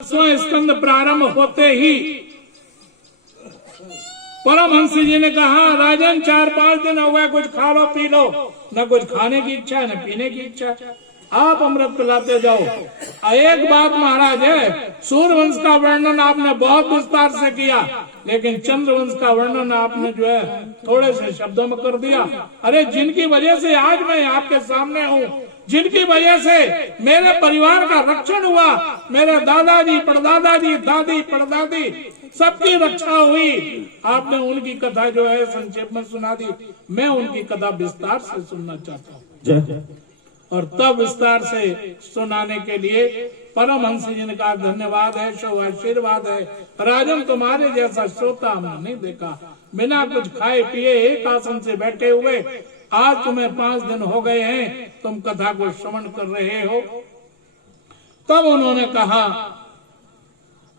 स्कंद प्रारंभ होते ही परमहंस जी ने कहा, राजन 4-5 दिन हो गए, कुछ खा लो पी लो, न कुछ खाने की इच्छा न पीने की इच्छा, आप अमृत पिलाते जाओ। एक बात महाराज है, सूर्यवंश का वर्णन आपने बहुत विस्तार से किया, लेकिन चंद्रवंश का वर्णन आपने जो है थोड़े से शब्दों में कर दिया। अरे जिनकी वजह से आज मैं आपके सामने हूँ, जिनकी वजह से मेरे परिवार का रक्षण हुआ, मेरे दादाजी परदादाजी दादी परदादी सबकी रक्षा हुई, आपने उनकी कथा जो है संक्षेप में सुना दी। मैं उनकी कथा विस्तार से सुनना चाहता हूँ, और तब विस्तार से सुनाने के लिए परमहंस जी ने कहा, धन्यवाद है, शुभ आशीर्वाद है राजन, तुम्हारे जैसा श्रोता हमने नहीं देखा। बिना कुछ खाए पिए एक आसन से बैठे हुए आज तुम्हें 5 दिन हो गए हैं, तुम कथा को श्रवण कर रहे हो। तब उन्होंने कहा,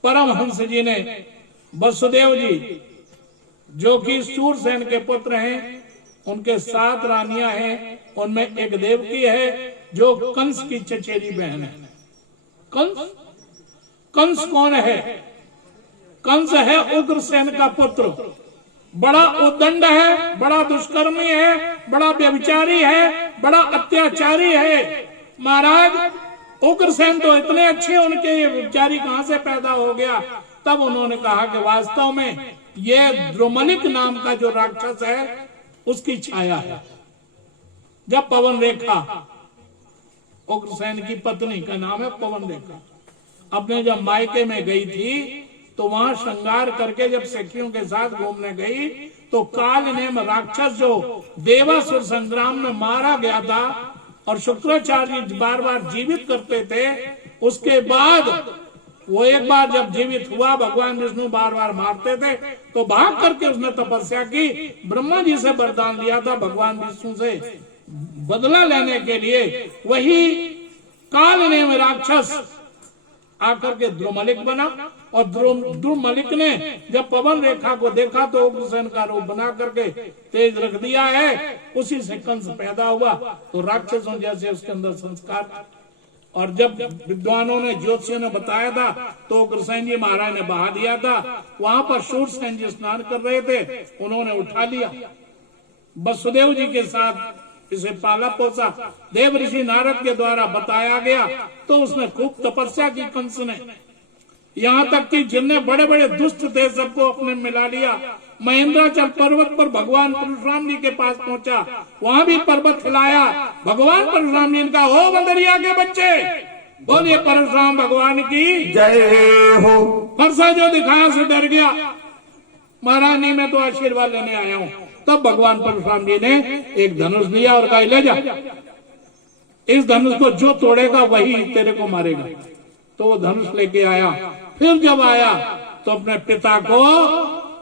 परमहंस जी ने, वसुदेव जी जो कि सूरसेन के पुत्र हैं, उनके 7 रानियां हैं, उनमें एक देवकी है जो कंस की चचेरी बहन है। कंस कौन है? कंस है उग्रसेन का पुत्र, बड़ा उद्दंड है, बड़ा दुष्कर्मी है, बड़ा व्यभिचारी है, बड़ा अत्याचारी है। महाराज उग्रसेन तो इतने अच्छे, उनके ये व्यभिचारी कहां से पैदा हो गया? तब उन्होंने कहा कि वास्तव में ये द्रुमलिक नाम का जो राक्षस है उसकी छाया है। जब पवन रेखा, उग्रसेन की पत्नी का नाम है पवन रेखा, अपने जब मायके में गई थी तो वहां श्रृंगार करके जब सखियों के साथ घूमने गई तो काल नेम राक्षस जो देवासुर संग्राम में मारा गया था और शुक्राचार्य बार बार जीवित करते थे, उसके बाद वो एक बार जब जीवित हुआ, भगवान विष्णु बार बार मारते थे तो भाग करके उसने तपस्या की, ब्रह्मा जी से वरदान लिया था भगवान विष्णु से बदला लेने के लिए। वही काल नेम राक्षस आकर के द्रुमलिक बना, और द्रुमलिक ने जब पवन रेखा को देखा तो उग्रसेन का रूप बना करके तेज रख दिया है। उसी से कंस पैदा हुआ, तो राक्षसों जैसे उसके अंदर संस्कार। और जब विद्वानों ने, ज्योतिषियों ने बताया था तो उग्रसेन जी महाराज ने बहा दिया था। वहां पर सूरसेन जी स्नान कर रहे थे, उन्होंने उठा लिया, वसुदेव जी के साथ इसे पाला पोसा, देव ऋषि नारद के द्वारा बताया गया तो उसने खूब तपस्या की कंस ने, यहाँ तक कि जिनने बड़े बड़े दुष्ट थे सबको अपने मिला लिया। महेंद्राचल पर्वत पर भगवान परशुराम जी के पास पहुंचा, वहां भी पर्वत हिलाया, भगवान परशुराम जी ने कहा, हो बंदरिया के बच्चे, बोलिए परशुराम भगवान की जय हो। परसा जो दिखाया से डर गया, महाराज नहीं मैं तो आशीर्वाद लेने आया हूँ। तब भगवान परशुराम जी ने एक धनुष लिया और कहा, ले जा, इस धनुष को जो तोड़ेगा वही तेरे को मारेगा। तो वो धनुष लेके आया। फिर जब आया तो अपने पिता को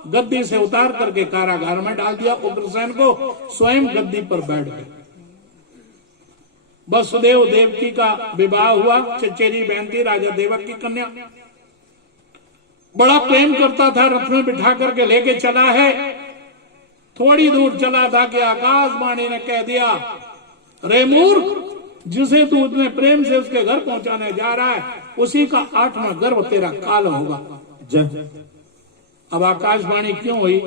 गद्दी से उतार करके कारागार में डाल दिया, उग्रसेन को स्वयं गद्दी पर बैठ गए। वसुदेव देवकी का विवाह हुआ, चचेरी बहन थी राजा देवक की कन्या, बड़ा प्रेम करता था, रथ में बिठा करके लेके चला है। थोड़ी दूर चला था कि आकाशवाणी ने कह दिया, रे मूर्ख, जिसे तू इतने प्रेम से उसके घर पहुंचाने जा रहा है उसी का 8वां गर्भ तेरा काल होगा। अब आकाशवाणी क्यों हुई?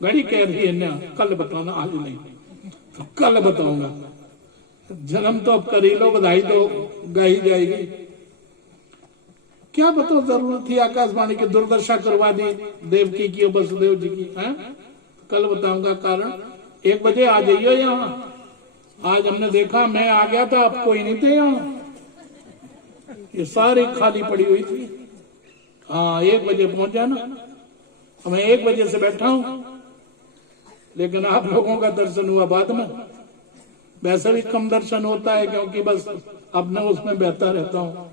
घड़ी कह रही है ना, कल बताना, आज नहीं, तो कल बताऊंगा। जन्म तो अब कर ही लो, बधाई तो गाई जाएगी। क्या बताओ, जरूरत थी आकाशवाणी की दुर्दशा करवा दी देवकी की, वसुदेव जी की है? कल बताऊंगा कारण। 1 बजे आ जाइयो यहाँ। आज हमने देखा, मैं आ गया था, अब कोई नहीं थे यहाँ, ये सारी खाली पड़ी हुई थी। हाँ 1 बजे पहुंच जाना, मैं 1 बजे से बैठा हूं, लेकिन आप लोगों का दर्शन हुआ बाद में। वैसे भी कम दर्शन होता है क्योंकि बस अपने उसमें बहता रहता हूं।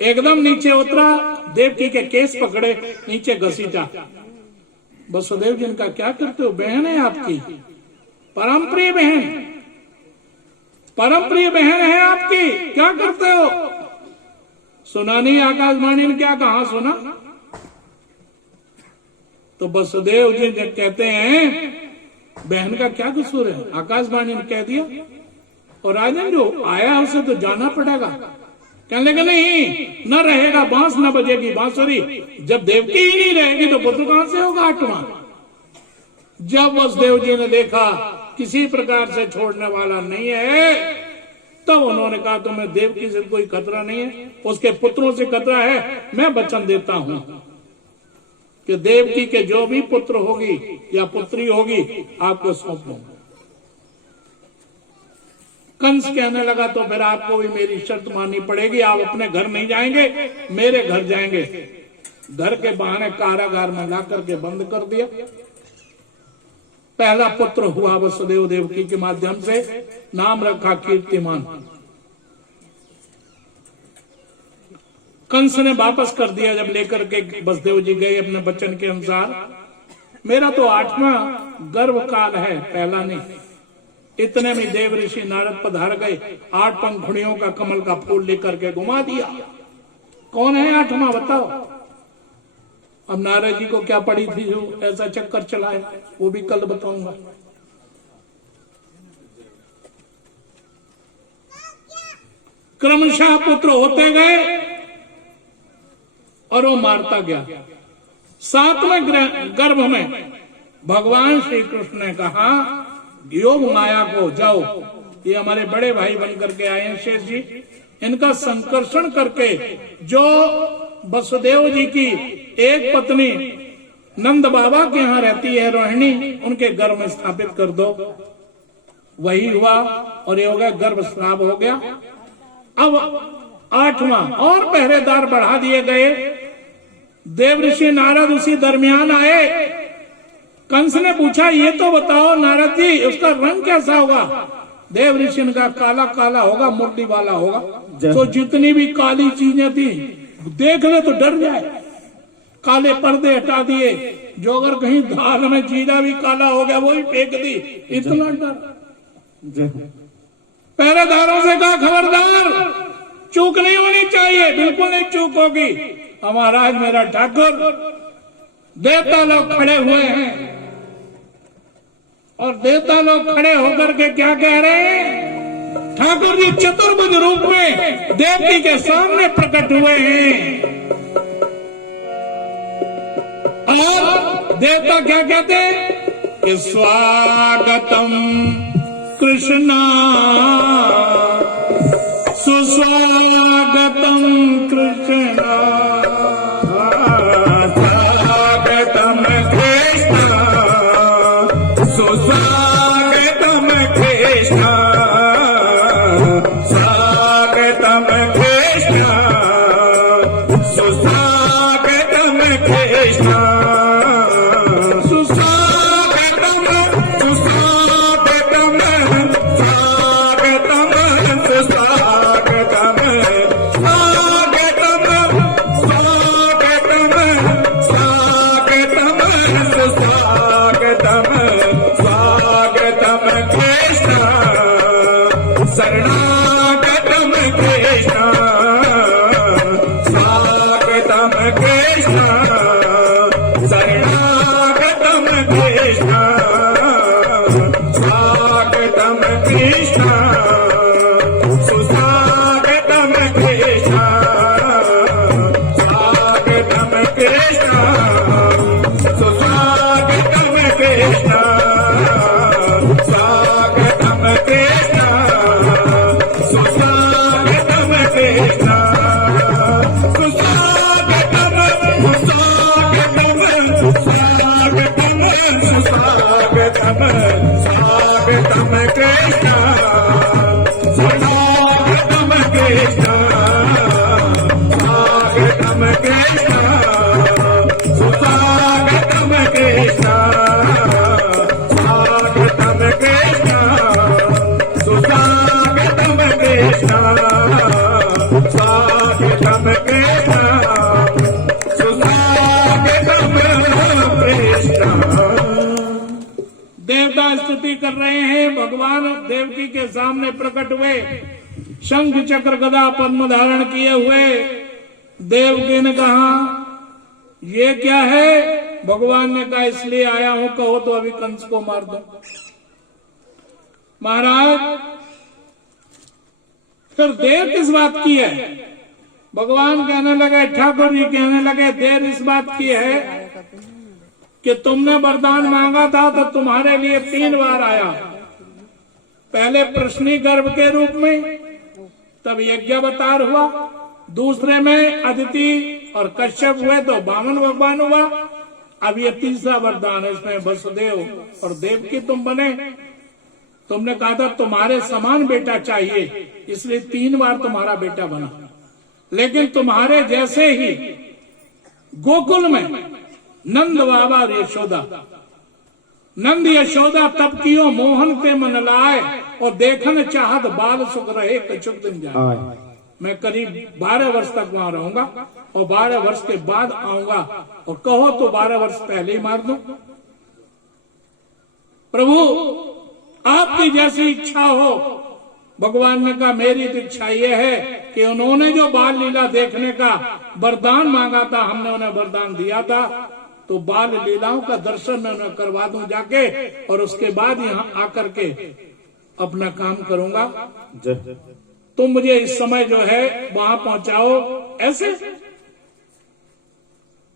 एकदम नीचे उतरा, देवकी के केस पकड़े, नीचे घसीटा। वसुदेव जी का क्या करते हो? बहन है आपकी, परम प्रिय बहन, परम प्रिय बहन है आपकी, क्या करते हो? सुना नहीं आकाशवाणी ने क्या कहा? सुना? तो वसुदेव जी कहते हैं, बहन का क्या कसूर है? आकाशवाणी ने कह दिया और राजन जो आया उसे तो जाना पड़ेगा। कहने लगे नहीं, न रहेगा बांस न बजेगी बांसुरी। जब देवकी ही नहीं रहेगी तो पुत्र कहां से होगा आठवां। जब वसुदेव जी ने देखा किसी प्रकार से छोड़ने वाला नहीं है, तब उन्होंने कहा तुम्हें देवकी से कोई खतरा नहीं है, उसके पुत्रों से खतरा है। मैं वचन देता हूं कि देवकी के जो भी पुत्र होगी या पुत्री होगी आपको सौंप दूंगा। कंस कहने लगा तो फिर आपको भी मेरी शर्त माननी पड़ेगी, आप अपने घर नहीं जाएंगे, मेरे घर जाएंगे। घर के बहाने कारागार में ला करके बंद कर दिया। पहला पुत्र हुआ वसुदेव देवकी के माध्यम से, नाम रखा कीर्तिमान। कंस ने वापस कर दिया जब लेकर के वसुदेव जी गए अपने वचन के अनुसार। मेरा तो 8वां गर्भ काल है, पहला नहीं। इतने में देव ऋषि नारद पधार गए, 8 पंखुड़ियों का कमल का फूल लेकर के घुमा दिया। कौन है 8वां बताओ। अब नारद जी को क्या पड़ी थी जो ऐसा चक्कर चलाए, वो भी कल बताऊंगा। क्रमशः पुत्र होते गए और वो मारता गया। 7वें गर्भ में भगवान श्री कृष्ण ने कहा योग माया को जाओ, ये हमारे बड़े भाई बनकर के आए हैं शेष जी, इनका संकर्षण करके जो वसुदेव जी की एक पत्नी नंद बाबा के यहाँ रहती है रोहिणी, उनके गर्भ में स्थापित कर दो। वही हुआ और ये हो गया, गर्भ स्राव हो गया। अब 8वां और पहरेदार बढ़ा दिए गए। देव ऋषि नारद उसी दरमियान आए। कंस ने पूछा ये तो बताओ नारद जी उसका रंग कैसा होगा। देव ऋषि ने कहा काला काला होगा, मुरली वाला होगा। तो जितनी भी काली चीजें थी देख ले तो डर जाए, काले पर्दे हटा दिए। जो अगर कहीं दाल में जीरा भी काला हो गया वो भी फेंक दी, इतना डर। पहरेदारों से कहा खबरदार, चूक नहीं होनी चाहिए, बिल्कुल नहीं चूक होगी। महाराज मेरा ठाकुर, देवता लोग खड़े हुए हैं और देवता लोग खड़े होकर के क्या कह रहे हैं, ठाकुर जी चतुर्भुज रूप में देवकी के सामने प्रकट हुए हैं। और देवता क्या कहते हैं कि स्वागतम कृष्णा सुस्वागतम कृष्णा स्वागतम कृष्णा सुस्वागतम कृष्णा स्वागतम कृष्णा सुस्वागतम कृष्णा देवता स्तुति कर रहे हैं। भगवान देवकी के सामने प्रकट हुए, शंख चक्र गदा पद्म धारण किए हुए। देवकी ने कहा ये क्या है। भगवान ने कहा इसलिए आया हूं, कहो तो अभी कंस को मार दो। महाराज फिर देर किस बात की है? भगवान कहने लगे, ठाकुर जी कहने लगे, देर इस बात की है कि तुमने वरदान मांगा था तो तुम्हारे लिए 3 बार आया। पहले प्रश्नी गर्भ के रूप में, तब यज्ञावतार हुआ, दूसरे में अदिति और कश्यप हुए तो वामन भगवान हुआ, अब ये तीसरा वरदान है, इसमें वसुदेव और देवकी तुम बने। तुमने कहा था तुम्हारे समान बेटा चाहिए, इसलिए 3 बार तुम्हारा बेटा बना। लेकिन तुम्हारे जैसे ही गोकुल में नंद बाबा और यशोदा, नंद यशोदा तब कियो मोहन ते मन लाए, और देखन चाहत बाल सुख रहे कछुक दिन जाए। मैं करीब 12 वर्ष तक वहां रहूंगा और 12 वर्ष के बाद आऊंगा, और कहो तो 12 वर्ष पहले ही मार दूं। प्रभु आपकी जैसी इच्छा हो। भगवान ने कहा मेरी तो इच्छा यह है कि उन्होंने जो बाल लीला देखने का वरदान मांगा था, हमने उन्हें वरदान दिया था, तो बाल लीलाओं का दर्शन मैं उन्हें करवा दूं जाके, और उसके बाद यहाँ आकर के अपना काम करूंगा। तुम मुझे इस समय जो है वहां पहुंचाओ, ऐसे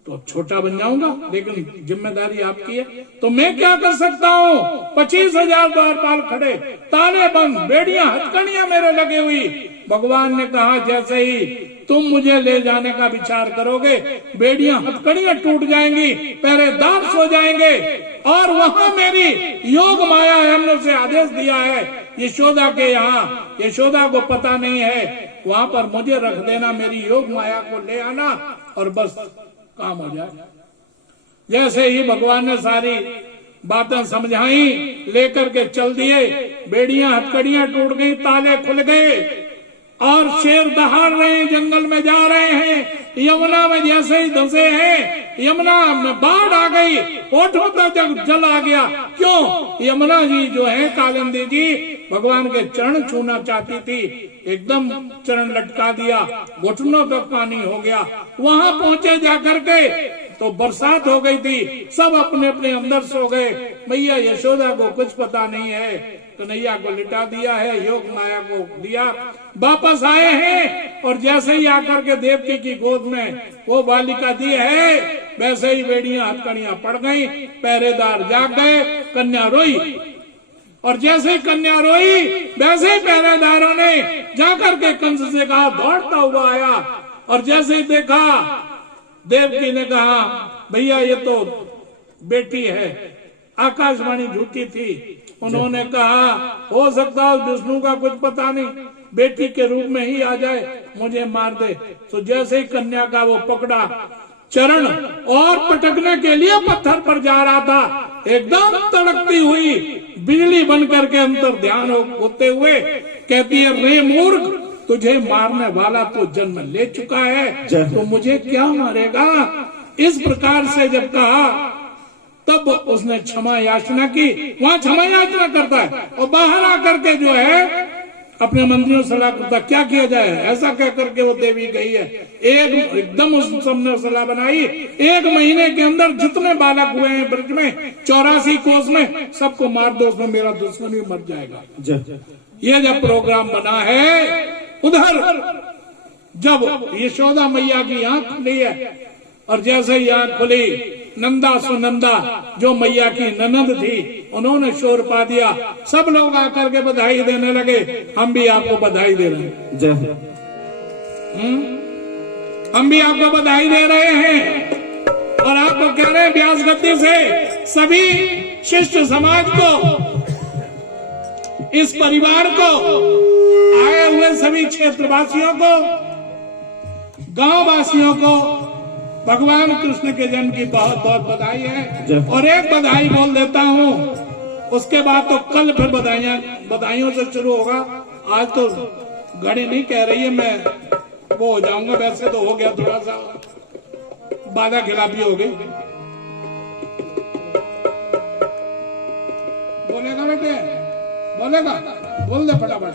तो छोटा बन जाऊंगा, लेकिन जिम्मेदारी आपकी है। तो मैं क्या कर सकता हूँ? 25,000 द्वारपाल खड़े, ताले बंद, बेड़ियां हथकड़ियां मेरे लगे हुई। भगवान ने कहा जैसे ही तुम मुझे ले जाने का विचार करोगे, बेड़ियां हथकड़ियां टूट जाएंगी, पहरेदार सो जाएंगे, और वहां मेरी योग माया है, हमने उसे आदेश दिया है यशोदा के यहाँ, यशोदा को पता नहीं है, वहां पर मुझे रख देना, मेरी योग माया को ले आना और बस काम हो जाए। जैसे ही भगवान ने सारी बातें समझाई, लेकर के चल दिए, बेड़ियां हथकड़ियां टूट गई, ताले खुल गए, और शेर दहाड़ रहे हैं, जंगल में जा रहे हैं। यमुना में जैसे ही धंसे हैं, यमुना में बाढ़ आ गई, ओठों तक जल आ गया। क्यों? यमुना जी जो है कालिंदी जी भगवान के चरण छूना चाहती थी, एकदम चरण लटका दिया, घुटनों तक पानी हो गया। वहां पहुंचे जाकर के तो बरसात हो गई थी, सब अपने अपने अंदर सो गए। मैया यशोदा को कुछ पता नहीं है, कन्हैया को लिटा दिया है, योग माया को दिया, वापस आए हैं, और जैसे ही आकर के देवकी की गोद में वो बालिका दी है, वैसे ही बेड़ियां हथकड़ियां पड़ गई, पहरेदार जाग गए, कन्या रोई, और जैसे ही कन्या रोई वैसे ही पहरेदारों ने जाकर के कंस से कहा, दौड़ता हुआ आया, और जैसे ही देखा, देवकी ने कहा भैया ये तो बेटी है, आकाशवाणी झूठी थी। उन्होंने कहा हो सकता है विष्णु का कुछ पता नहीं, बेटी के रूप में ही आ जाए, मुझे मार दे। तो जैसे ही कन्या का वो पकड़ा चरण और पटकने के लिए पत्थर पर जा रहा था, एकदम तड़कती हुई बिजली बन करके अंतर ध्यान होते हुए कहती है, रे मूर्ख, तुझे मारने वाला तो जन्म ले चुका है, तो मुझे क्या मारेगा? इस प्रकार से जब कहा तब उसने क्षमा याचना की। वहां क्षमा याचना करता है और बाहर आकर के जो है अपने मंत्रियों से सलाह करता क्या किया जाए। ऐसा कह करके वो देवी गई है, एकदम उस सबने सलाह बनाई, 1 महीने के अंदर जितने बालक हुए हैं ब्रज में 84 कोस में, सबको मार दो, उसमें मेरा दुश्मन ही मर जाएगा। ये जब प्रोग्राम बना है, उधर जब यशोदा मैया की आंख खुली है, और जैसे ही आंख खुली, नंदा सुनंदा जो मैया की ननद थी, उन्होंने शोर पा दिया, सब लोग आकर के बधाई देने लगे। हम भी आपको बधाई दे रहे हैं, हम भी आपको बधाई दे रहे हैं, और आपको कह रहे हैं व्यास गद्दी से सभी शिष्ट समाज को, इस परिवार को, आए हुए सभी क्षेत्रवासियों को, गांव वासियों को भगवान कृष्ण के जन्म की बहुत बहुत बधाई है। और एक बधाई बोल देता हूँ, उसके बाद तो कल फिर बधाइयों से शुरू होगा। आज तो घड़ी नहीं कह रही है, मैं वो हो जाऊंगा, वैसे तो हो गया, थोड़ा सा बाधा खिलाफी हो गई। बोलेगा बेटे, बोलेगा, बोल दे फटाफट।